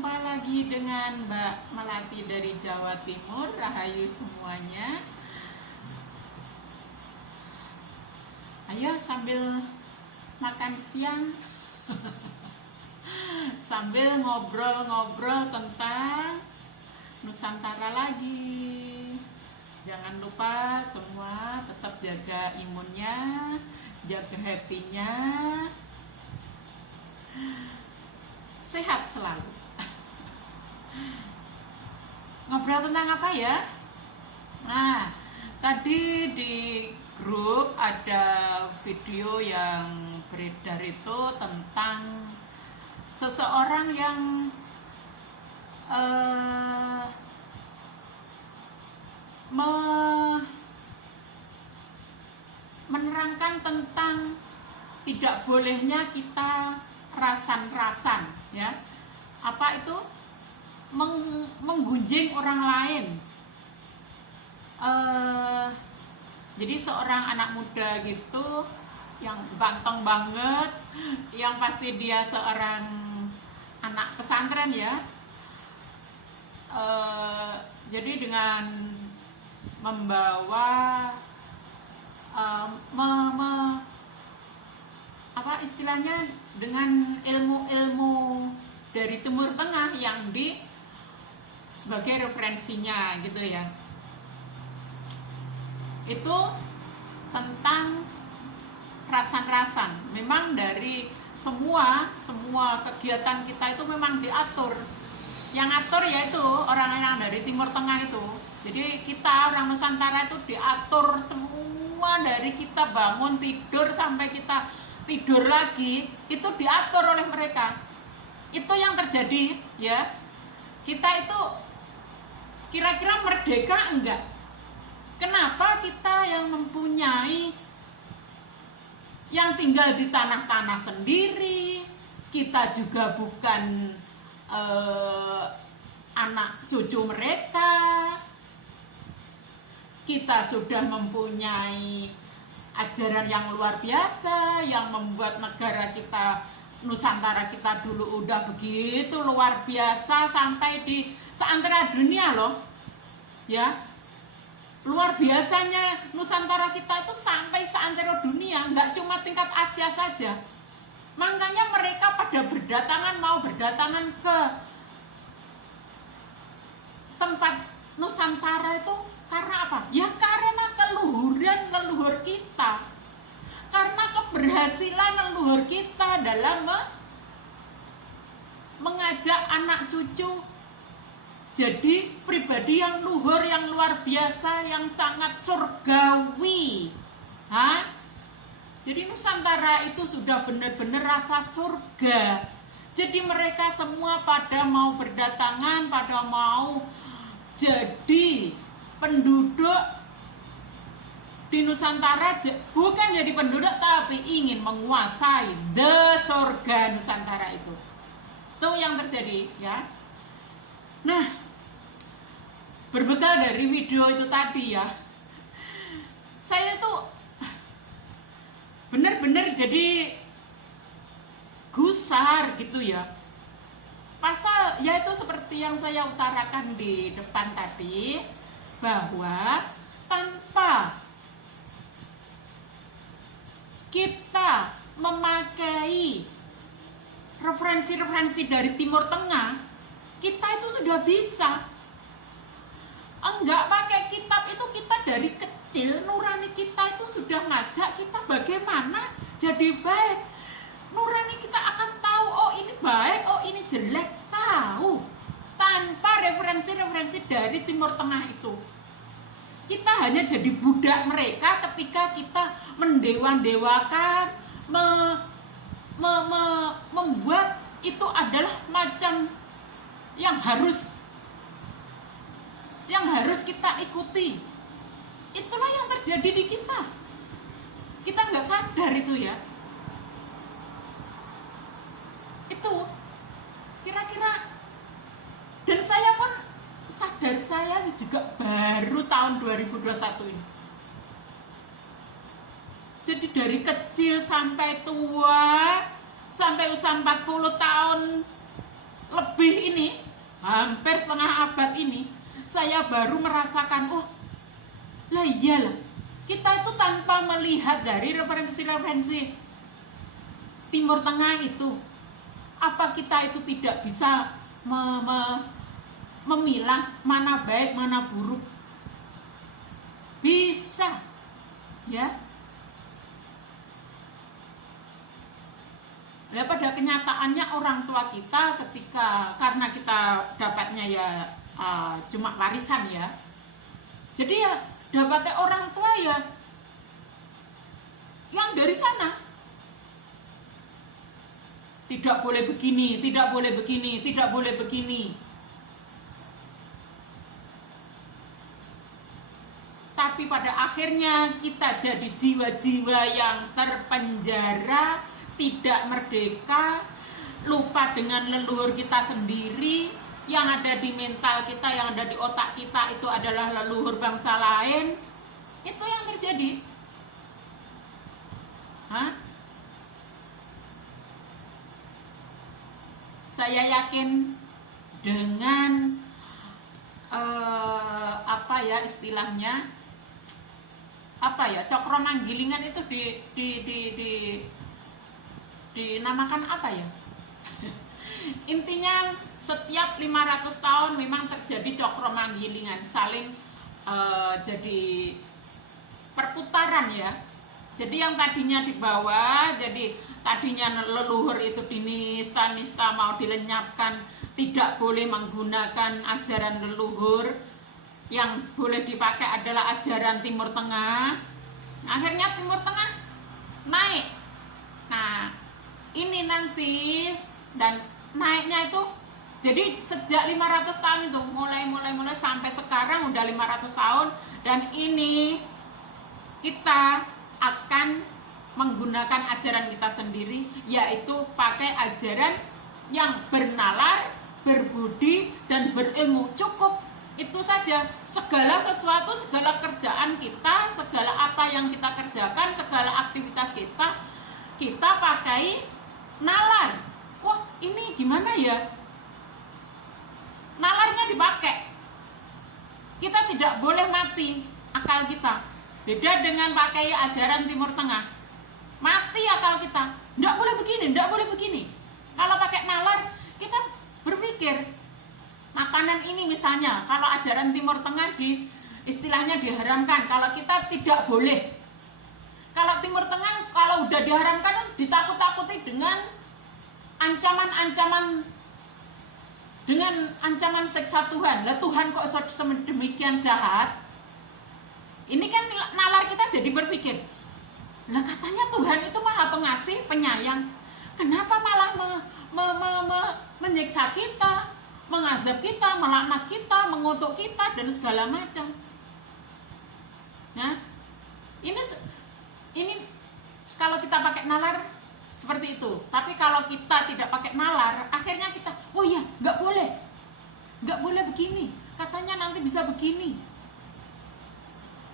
Jumpa lagi dengan Mbak Melati dari Jawa Timur. Rahayu semuanya. Ayo sambil makan siang sambil ngobrol-ngobrol tentang Nusantara lagi. Jangan lupa semua tetap jaga imunnya, jaga happy-nya, sehat selalu. Ngobrol tentang apa ya? Nah, tadi di grup ada video yang beredar itu tentang seseorang yang menerangkan tentang tidak bolehnya kita rasan-rasan, ya. Apa itu? Menggunjing orang lain. Jadi seorang anak muda gitu yang ganteng banget, yang pasti dia seorang anak pesantren ya. Jadi dengan membawa apa istilahnya, dengan ilmu-ilmu dari Timur Tengah yang sebagai referensinya gitu ya. Itu tentang rasan-rasan. Memang dari semua kegiatan kita itu memang diatur. Yang atur yaitu orang-orang dari Timur Tengah itu. Jadi kita orang Nusantara itu diatur semua, dari kita bangun tidur sampai kita tidur lagi itu diatur oleh mereka. Itu yang terjadi ya. Kita itu kira-kira merdeka enggak? Kenapa kita yang mempunyai, yang tinggal di tanah-tanah sendiri, kita juga bukan anak cucu mereka, kita sudah mempunyai ajaran yang luar biasa yang membuat negara kita, Nusantara kita dulu udah begitu luar biasa sampai di seantero dunia loh ya. Luar biasanya Nusantara kita itu sampai seantero dunia, nggak cuma tingkat Asia saja. Makanya mereka pada mau berdatangan ke tempat Nusantara itu karena apa? Ya karena keluhuran leluhur kita, karena keberhasilan leluhur kita dalam mengajak anak cucu jadi pribadi yang luhur, yang luar biasa, yang sangat surgawi. Jadi Nusantara itu sudah benar-benar rasa surga. Jadi mereka semua pada mau berdatangan, pada mau jadi penduduk di Nusantara, bukan jadi penduduk tapi ingin menguasai surga Nusantara itu. Itu yang terjadi ya. Nah, berbekal dari video itu tadi ya, saya tuh benar-benar jadi gusar gitu ya. Pasal yaitu seperti yang saya utarakan di depan tadi, bahwa tanpa kita memakai referensi-referensi dari Timur Tengah, kita itu sudah bisa. Enggak pakai kitab itu, kita dari kecil nurani kita itu sudah ngajak kita bagaimana jadi baik. Nurani kita akan tahu, oh ini baik, oh ini jelek, tahu tanpa referensi-referensi dari Timur Tengah itu. Kita hanya jadi budak mereka ketika kita mendewa-dewakan, membuat itu adalah macam yang harus kita ikuti. Itulah yang terjadi di kita. Kita nggak sadar itu ya. Itu kira-kira, dan saya pun sadar, saya juga baru tahun 2021 ini. Jadi dari kecil sampai tua, sampai usia 40 tahun lebih ini, hampir setengah abad ini, saya baru merasakan, oh lah iyalah, kita itu tanpa melihat dari referensi-referensi Timur Tengah itu, apa kita itu tidak bisa memilah mana baik mana buruk? Bisa, ya. Ya, pada kenyataannya orang tua kita ketika, karena kita dapatnya ya cuma warisan ya, jadi ya dapatnya orang tua ya yang dari sana, tidak boleh begini, tidak boleh begini, tidak boleh begini. Tapi pada akhirnya kita jadi jiwa-jiwa yang terpenjara, tidak merdeka, lupa dengan leluhur kita sendiri. Yang ada di mental kita, yang ada di otak kita itu adalah leluhur bangsa lain. Itu yang terjadi. Hah? Saya yakin dengan apa ya istilahnya, apa ya, cokro manggilingan itu dinamakan apa ya? Intinya setiap 500 tahun memang terjadi cokro manggilingan, saling jadi perputaran ya. Jadi yang tadinya di bawah, jadi tadinya leluhur itu dinista mau dilenyapkan, tidak boleh menggunakan ajaran leluhur, yang boleh dipakai adalah ajaran Timur Tengah. Akhirnya Timur Tengah naik. Nah, ini nanti, dan naiknya itu jadi sejak 500 tahun itu mulai sampai sekarang udah 500 tahun, dan ini kita akan menggunakan ajaran kita sendiri, yaitu pakai ajaran yang bernalar, berbudi, dan berilmu. Cukup itu saja. Segala sesuatu, segala kerjaan kita, segala apa yang kita kerjakan, segala aktivitas kita pakai nalar. Wah, ini gimana ya? Nalarnya dipakai. Kita tidak boleh mati akal kita. Beda dengan pakai ajaran Timur Tengah. Mati akal kita. Tidak boleh begini, tidak boleh begini. Kalau pakai nalar, kita berpikir makanan ini misalnya, kalau ajaran Timur Tengah istilahnya diharamkan, kalau kita tidak boleh. Kalau Timur Tengah, kalau udah diharamkan, ditakut-takuti dengan ancaman siksa Tuhan. Lah, Tuhan kok sedemikian jahat? Ini kan nalar kita jadi berpikir, lah katanya Tuhan itu maha pengasih, penyayang, kenapa malah menyiksa kita, mengazab kita, melaknat kita, mengutuk kita, dan segala macam. Nah, ini kalau kita pakai nalar seperti itu. Tapi kalau kita tidak pakai nalar, akhirnya kita, oh iya, nggak boleh begini, katanya nanti bisa begini.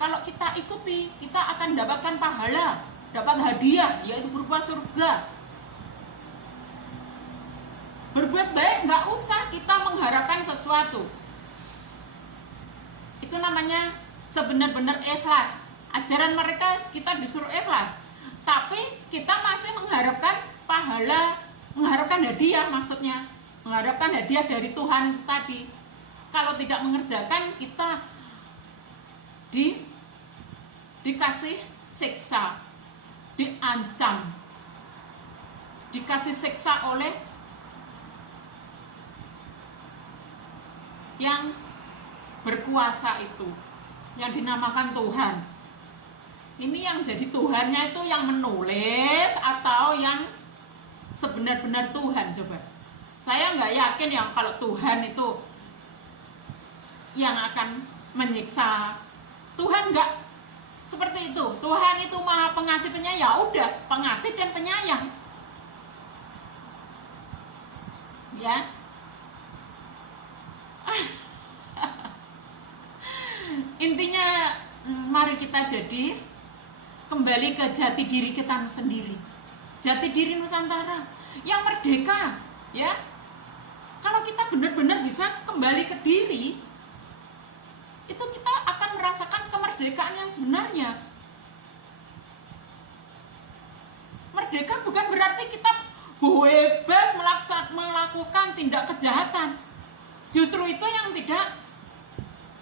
Kalau kita ikuti, kita akan dapatkan pahala, dapat hadiah, yaitu berupa surga. Berbuat baik nggak usah kita mengharapkan sesuatu. Itu namanya sebenar-benar ikhlas. Ajaran mereka kita disuruh ikhlas, tapi kita masih mengharapkan pahala, mengharapkan hadiah, maksudnya mengharapkan hadiah dari Tuhan itu tadi. Kalau tidak mengerjakan, kita dikasih siksa, diancam, dikasih siksa oleh yang berkuasa itu, yang dinamakan Tuhan. Ini yang jadi Tuhannya itu yang menulis atau yang sebenar-benar Tuhan? Coba, saya nggak yakin yang kalau Tuhan itu yang akan menyiksa. Tuhan nggak seperti itu. Tuhan itu maha pengasih penyayang. Ya udah, pengasih dan penyayang. Ya. Intinya, mari kita jadi kembali ke jati diri kita sendiri. Jati diri Nusantara yang merdeka, ya. benar-benar bisa kembali ke diri, itu kita akan merasakan kemerdekaan yang sebenarnya. Merdeka bukan berarti kita bebas melakukan tindak kejahatan. Justru itu yang tidak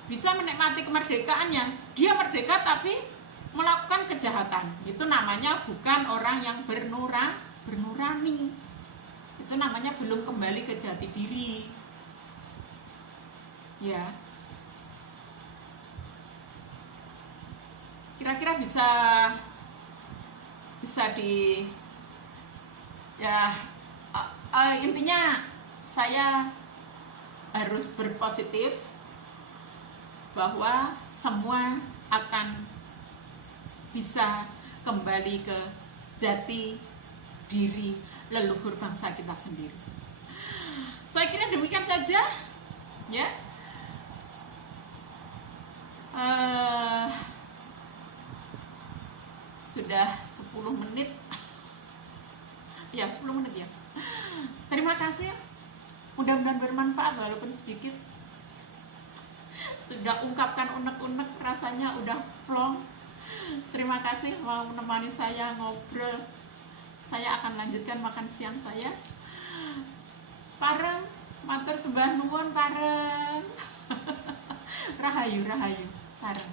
bisa menikmati kemerdekaannya. Dia merdeka tapi melakukan kejahatan. Itu namanya bukan orang yang bernurani. Itu namanya belum kembali ke jati diri. Ya. Kira-kira bisa di ya intinya saya harus berpositif bahwa semua akan bisa kembali ke jati diri leluhur bangsa kita sendiri. Saya kira demikian saja ya. Sudah 10 menit ya, 10 menit ya. Terima kasih, mudah-mudahan bermanfaat walaupun sedikit. Sudah ungkapkan unek-unek, rasanya udah plong. Terima kasih mau menemani saya ngobrol. Saya akan lanjutkan makan siang saya. Pareng, matur sembah nuwun pareng. Rahayu, pareng.